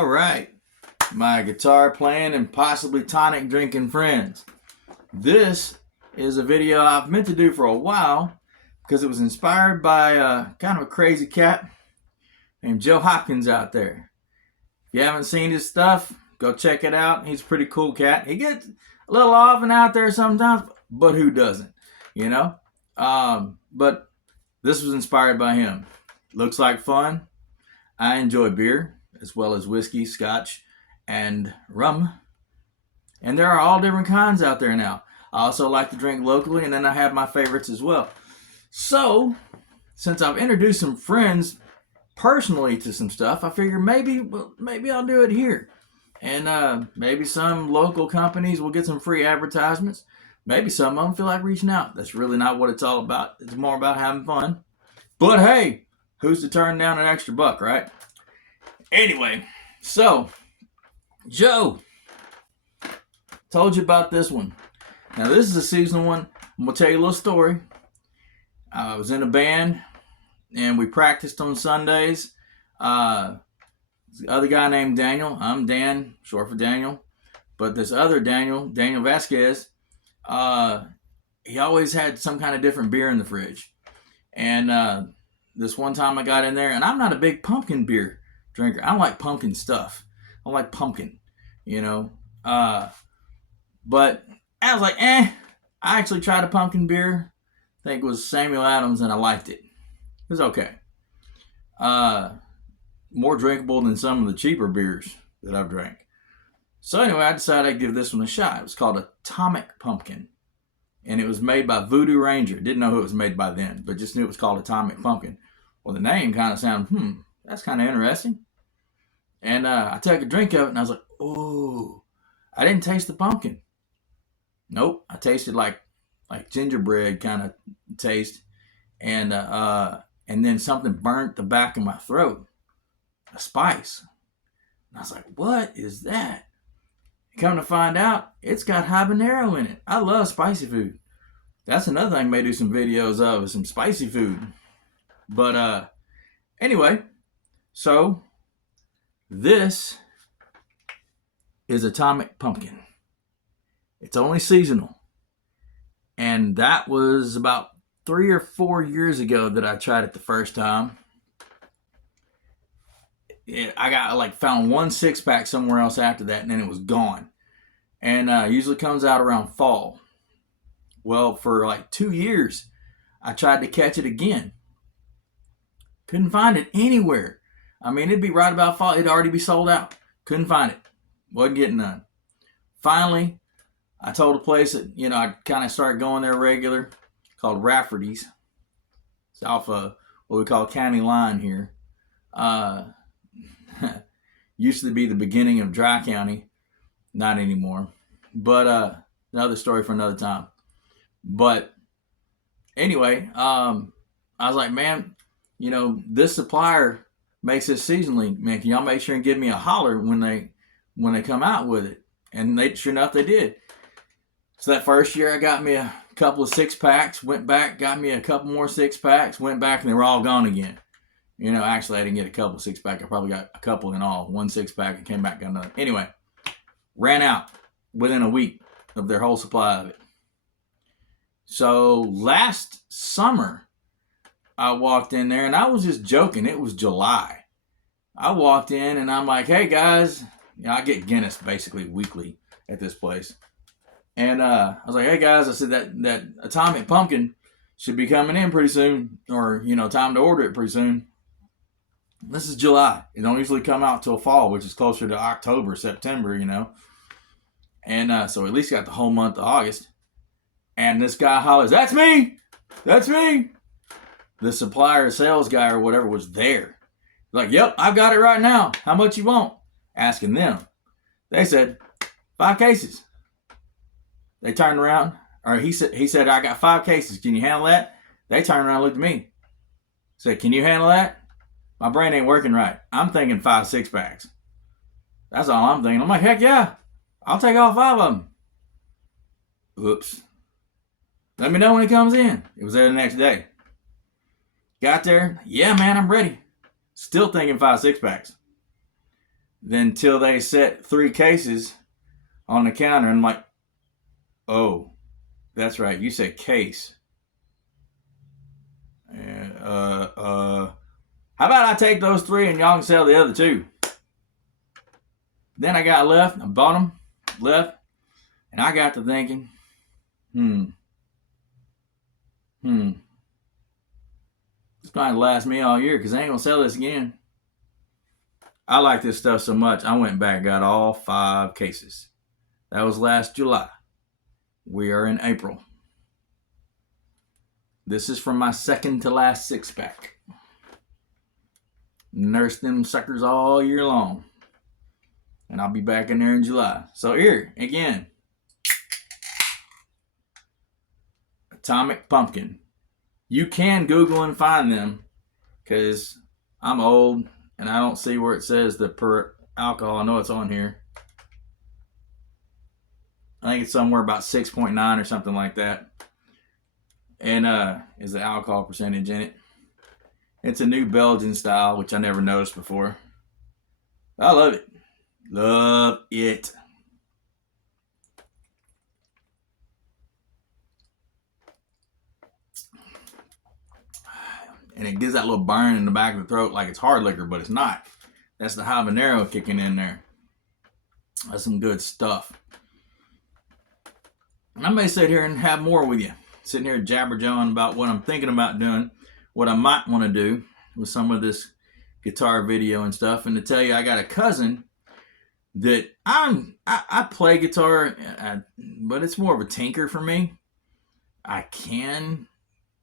All right, my guitar playing and possibly tonic drinking friends. This is a video I've meant to do for a while because it was inspired by kind of a crazy cat named Joe Hopkins out there. If you haven't seen his stuff, go check it out. He's a pretty cool cat. He gets a little off and out there sometimes, but who doesn't, you know? But this was inspired by him. Looks like fun. I enjoy beer as well as whiskey, scotch, and rum. And there are all different kinds out there now. I also like to drink locally, and then I have my favorites as well. So, since I've introduced some friends personally to some stuff, I figure maybe I'll do it here. And maybe some local companies will get some free advertisements. Maybe some of them feel like reaching out. That's really not what it's all about. It's more about having fun. But hey, who's to turn down an extra buck, right? Anyway, so Joe told you about this one. Now this is a seasonal one. I'm gonna tell you a little story. I was in a band and we practiced on Sundays. The other guy named Daniel. I'm Dan, short for Daniel. But this other Daniel Vasquez, he always had some kind of different beer in the fridge. And this one time I got in there, and I'm not a big pumpkin beer drinker. I don't like pumpkin stuff. I don't like pumpkin, you know. But I was like, I actually tried a pumpkin beer. I think it was Samuel Adams, and I liked it. It was okay. More drinkable than some of the cheaper beers that I've drank. So anyway, I decided I'd give this one a shot. It was called Atomic Pumpkin. And it was made by Voodoo Ranger. Didn't know who it was made by then, but just knew it was called Atomic Pumpkin. Well, the name kind of sounded, that's kind of interesting. And I took a drink of it, and I was like, ooh. I didn't taste the pumpkin. Nope. I tasted like gingerbread kind of taste. And then something burnt the back of my throat. A spice. And I was like, what is that? Come to find out, it's got habanero in it. I love spicy food. That's another thing I may do some videos of, is some spicy food. But anyway, so this is Atomic Pumpkin. It's only seasonal. And that was about 3 or 4 years ago that I tried it the first time. I found one 6-pack somewhere else after that, and then it was gone. And usually comes out around fall. Well, for like 2 years, I tried to catch it again. Couldn't find it anywhere. I mean, it'd be right about fall. It'd already be sold out. Couldn't find it. Wasn't getting none. Finally, I told a place that, I kind of started going there regular, called Rafferty's. It's off of what we call County Line here. Used to be the beginning of Dry County. Not anymore. But another story for another time. But anyway, I was like, man, this supplier makes this seasonally. Man, can y'all make sure and give me a holler when they come out with it? And sure enough, they did. So that first year, I got me a couple of 6-packs, went back, got me a couple more 6-packs, went back, and they were all gone again. Actually, I didn't get a couple of 6-pack. I probably got a couple in all. One 6-pack and came back, got another. Anyway, ran out within a week of their whole supply of it. So last summer, I walked in there, and I was just joking. It was July. I walked in, and I'm like, hey, guys. I get Guinness basically weekly at this place. And I was like, hey, guys, I said that Atomic Pumpkin should be coming in pretty soon, or, time to order it pretty soon. This is July. It don't usually come out till fall, which is closer to October, September, And so at least got the whole month of August. And this guy hollers, that's me! That's me! The supplier, sales guy, or whatever was there. Like, yep, I've got it right now. How much you want? Asking them. They said, 5 cases. They turned around, or he said, I got 5 cases. Can you handle that? They turned around and looked at me. Said, can you handle that? My brain ain't working right. I'm thinking 5 6-packs. That's all I'm thinking. I'm like, heck yeah. I'll take all 5 of them. Oops. Let me know when it comes in. It was there the next day. Got there. Yeah, man, I'm ready. Still thinking 5 6-packs. then till they set 3 cases on the counter. And I'm like, oh, that's right, you said case. How about I take those 3 and y'all can sell the other 2? Then I got left, I bought them, left, and I got to thinking, it's going to last me all year because I ain't going to sell this again. I like this stuff so much, I went back and got all 5 cases. That was last July. We are in April. This is from my second to last 6-pack. Nurse them suckers all year long. And I'll be back in there in July. So here, again. Atomic Pumpkin. You can Google and find them because I'm old and I don't see where it says the per alcohol. I know it's on here. I think it's somewhere about 6.9 or something like that. And is the alcohol percentage in it. It's a new Belgian style, which I never noticed before. I love it. Love it. And it gives that little burn in the back of the throat like it's hard liquor, but it's not. That's the habanero kicking in there. That's some good stuff. And I may sit here and have more with you. Sitting here jabber-jawing about what I'm thinking about doing, what I might want to do with some of this guitar video and stuff. And to tell you, I got a cousin that I play guitar, but it's more of a tinker for me. I can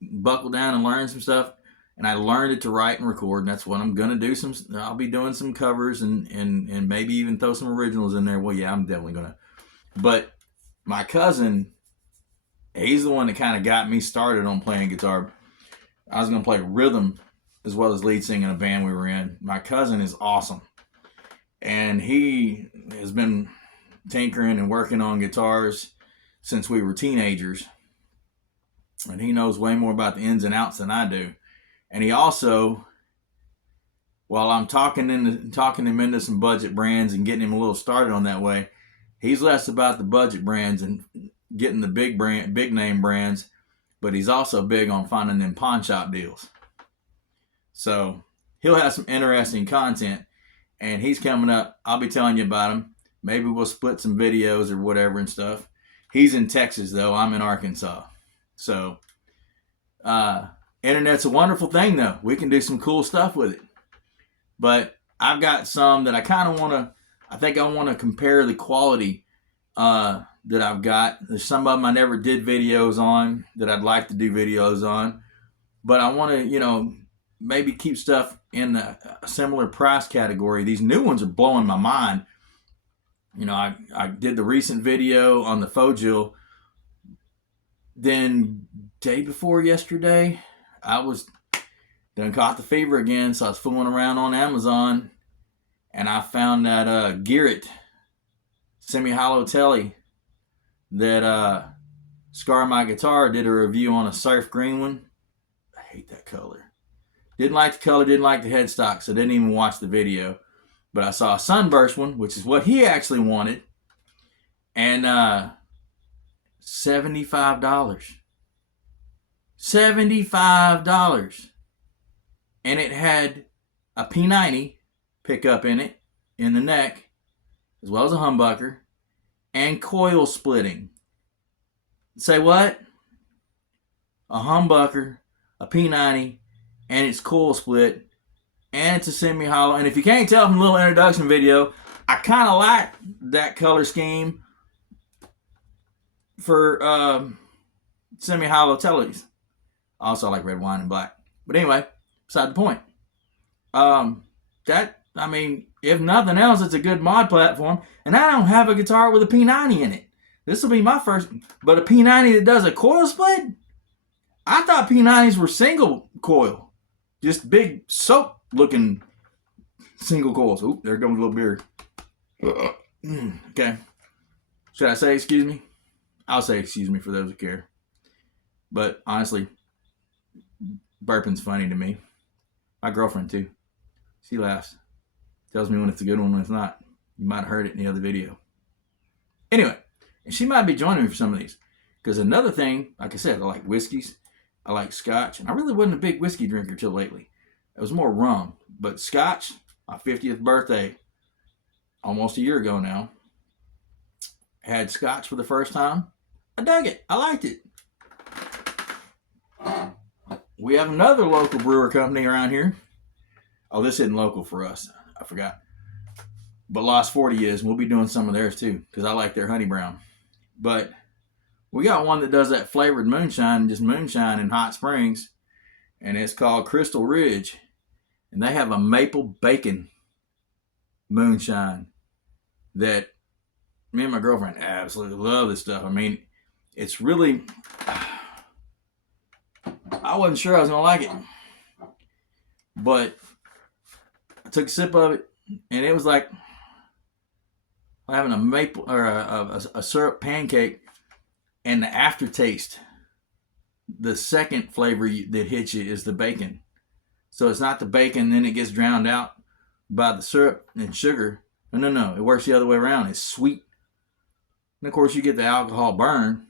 buckle down and learn some stuff, and I learned it to write and record, and that's what I'm gonna do. I'll be doing some covers and maybe even throw some originals in there. Well, yeah, I'm definitely gonna. But my cousin, he's the one that kind of got me started on playing guitar. I was gonna play rhythm as well as lead singing in a band we were in. My cousin is awesome, and he has been tinkering and working on guitars since we were teenagers. And he knows way more about the ins and outs than I do. And he also, while I'm talking him into some budget brands and getting him a little started on that way, he's less about the budget brands and getting the big name brands, but he's also big on finding them pawn shop deals. So he'll have some interesting content, and he's coming up. I'll be telling you about him. Maybe we'll split some videos or whatever and stuff. He's in Texas, though. I'm in Arkansas. So, internet's a wonderful thing, though. We can do some cool stuff with it. But I've got some that I kind of want to, I think I want to compare the quality that I've got. There's some of them I never did videos on that I'd like to do videos on. But I want to, maybe keep stuff in a similar price category. These new ones are blowing my mind. I did the recent video on the Fogil. Then day before yesterday, I was done caught the fever again, so I was fooling around on Amazon, and I found that Garrett semi-hollow telly that Scar My Guitar did a review on a surf green one. I hate that color. Didn't like the color, didn't like the headstock, so didn't even watch the video. But I saw a sunburst one, which is what he actually wanted, and $75. $75. And it had a P90 pickup in it, in the neck, as well as a humbucker, and coil splitting. Say what? A humbucker, a P90, and it's coil split, and it's a semi-hollow. And if you can't tell from the little introduction video, I kind of like that color scheme for semi-hollow tellies. Also, I like red, wine, and black. But anyway, beside the point. If nothing else, it's a good mod platform. And I don't have a guitar with a P90 in it. This will be my first. But a P90 that does a coil split? I thought P90s were single coil. Just big soap-looking single coils. Oop, there goes a little beer. Okay. Should I say excuse me? I'll say excuse me for those who care. But honestly, burping's funny to me. My girlfriend too. She laughs. Tells me when it's a good one, when it's not. You might have heard it in the other video. Anyway, and she might be joining me for some of these. Because another thing, like I said, I like whiskeys. I like scotch. And I really wasn't a big whiskey drinker till lately. It was more rum. But scotch, my 50th birthday, almost a year ago now, had scotch for the first time. I dug it. I liked it. We have another local brewer company around here. Oh, this isn't local for us. I forgot. But Lost 40 is, and we'll be doing some of theirs too, because I like their honey brown. But we got one that does that flavored moonshine, just moonshine in Hot Springs, and it's called Crystal Ridge. And they have a maple bacon moonshine that me and my girlfriend absolutely love this stuff. I mean, it's really, I wasn't sure I was going to like it. But I took a sip of it, and it was like having a maple or a syrup pancake, and the aftertaste, the second flavor that hits you is the bacon. So it's not the bacon, then it gets drowned out by the syrup and sugar. No. It works the other way around. It's sweet. And of course, you get the alcohol burn,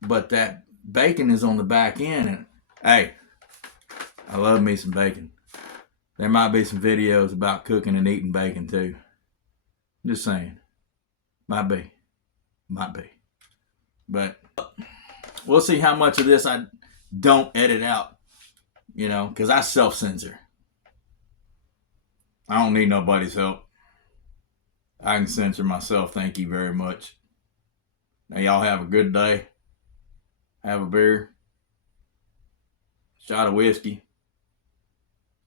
but that bacon is on the back end. And hey, I love me some bacon. There might be some videos about cooking and eating bacon too. Just saying. Might be. But we'll see how much of this I don't edit out, because I self-censor. I don't need nobody's help. I can censor myself, thank you very much. Now y'all have a good day. Have a beer. Shot of whiskey.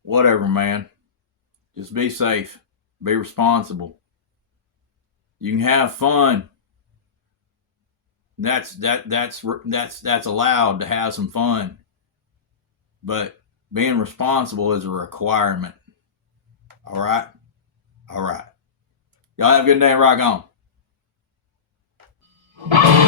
Whatever, man. Just be safe. Be responsible. You can have fun. That's allowed to have some fun. But being responsible is a requirement. All right? All right. Y'all have a good day and rock on.